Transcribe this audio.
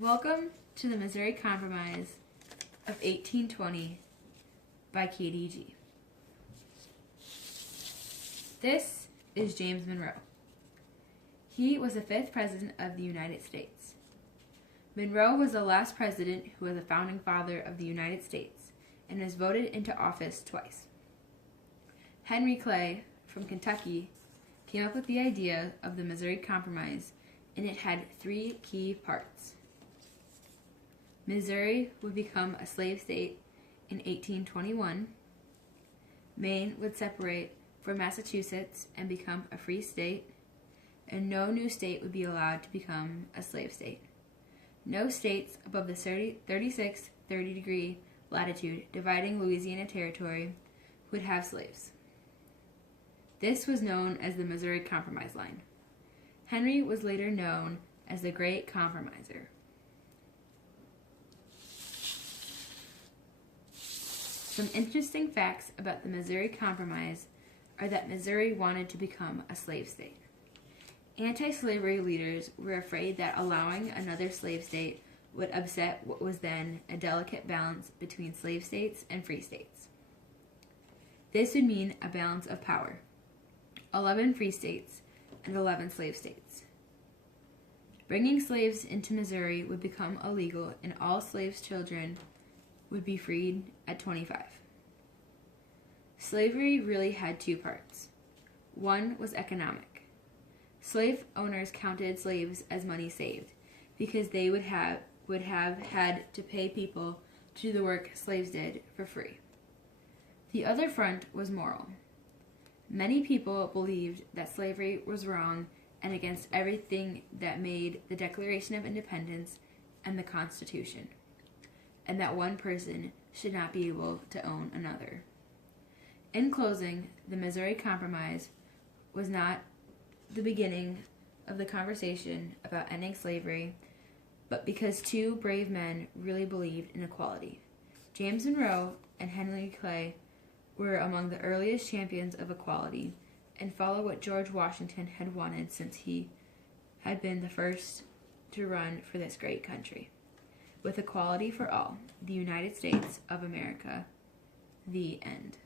Welcome to the Missouri Compromise of 1820 by KDG. This is James Monroe. He was the 5th President of the United States. Monroe was the last president who was a founding father of the United States and was voted into office twice. Henry Clay from Kentucky came up with the idea of the Missouri Compromise, and it had 3 key parts. Missouri would become a slave state in 1821. Maine would separate from Massachusetts and become a free state, and no new state would be allowed to become a slave state. No states above the 36-30-degree latitude dividing Louisiana Territory would have slaves. This was known as the Missouri Compromise Line. Henry was later known as the Great Compromiser. Some interesting facts about the Missouri Compromise are that Missouri wanted to become a slave state. Anti-slavery leaders were afraid that allowing another slave state would upset what was then a delicate balance between slave states and free states. This would mean a balance of power: 11 free states and 11 slave states. Bringing slaves into Missouri would become illegal, and all slaves' children would be freed at 25. Slavery really had 2 parts. One was economic. Slave owners counted slaves as money saved because they would have had to pay people to do the work slaves did for free. The other front was moral. Many people believed that slavery was wrong and against everything that made the Declaration of Independence and the Constitution, and that one person should not be able to own another. In closing, the Missouri Compromise was not the beginning of the conversation about ending slavery, but because 2 brave men really believed in equality. James Monroe and Henry Clay were among the earliest champions of equality and follow what George Washington had wanted since he had been the first to run for this great country. With equality for all, the United States of America, the end.